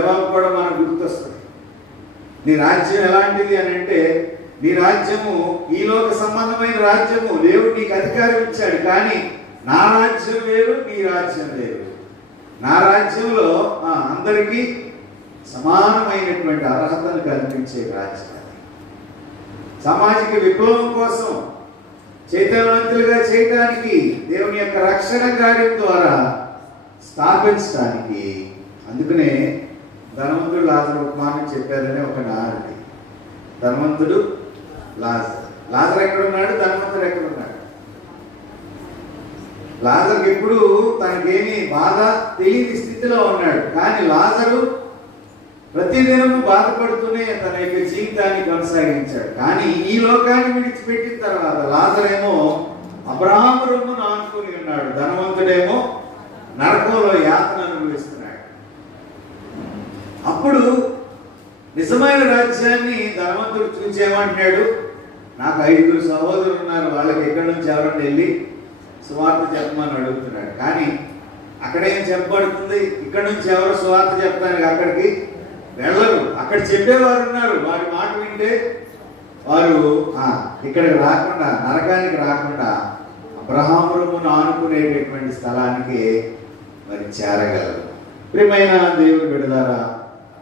జవాబు కూడా మనకు గుర్తొస్తుంది. నీ రాజ్యం ఎలాంటిది అని అంటే, నీ రాజ్యము ఈ లోక సంబంధమైన రాజ్యము. దేవుడు నీకు అధికారం ఇచ్చాడు, కానీ నా రాజ్యం వేరు, నీ రాజ్యం వేరు. నా రాజ్యంలో అందరికీ సమానమైనటువంటి అర్హతను కల్పించే రాజ్యం. సామాజిక విప్లవం కోసం చైతన్యవంతులుగా చేయడానికి, దేవుని యొక్క రక్షణ కార్యం ద్వారా స్థాపించడానికి. అందుకనే ధనవంతుడు లాజరు ఉపమానం చెప్పారనే ఒక నానుడి. ధనవంతుడు లాజరు ఎక్కడున్నాడు, ధనవంతుడు ఎక్కడున్నాడు? లాజరు ఎప్పుడు తనకేమీ బాధ తెలియని స్థితిలో ఉన్నాడు, కానీ లాజరు ప్రతిదినము బాధపడుతూనే తన యొక్క జీవితాన్ని కొనసాగించాడు. కానీ ఈ లోకాన్ని విడిచిపెట్టిన తర్వాత లాజరేమో అబ్రహాము రొమ్మును ఆనుకుని ఉన్నాడు, ధనవంతుడేమో నరకంలో యాతన అనుభవిస్తున్నాడు. అప్పుడు నిజమైన రాజ్యాన్ని ధనవంతుడు చూసేమంటున్నాడు, నాకు 5 సహోదరులు ఉన్నారు, వాళ్ళకి ఎక్కడి నుంచి ఎవరన్నా వెళ్ళి సువార్త చెప్పమని అడుగుతున్నాడు. కానీ అక్కడేం చెప్పబడుతుంది, ఇక్కడ నుంచి ఎవరు సువార్త చెప్పడానికి అక్కడికి వెళ్ళరు. అక్కడ చెప్పేవారు ఉన్నారు, వారి మాట వింటే వారు ఇక్కడికి రాకుండా, నరకానికి రాకుండా అబ్రహాము రొమ్మును ఆనుకునేటటువంటి స్థలానికి మరి చేరగలరు. ప్రియమైన దేవుని బిడ్డలారా,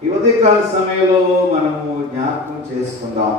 ఈ ఉదయకాల సమయంలో మనము జ్ఞాపకం చేసుకుందాం.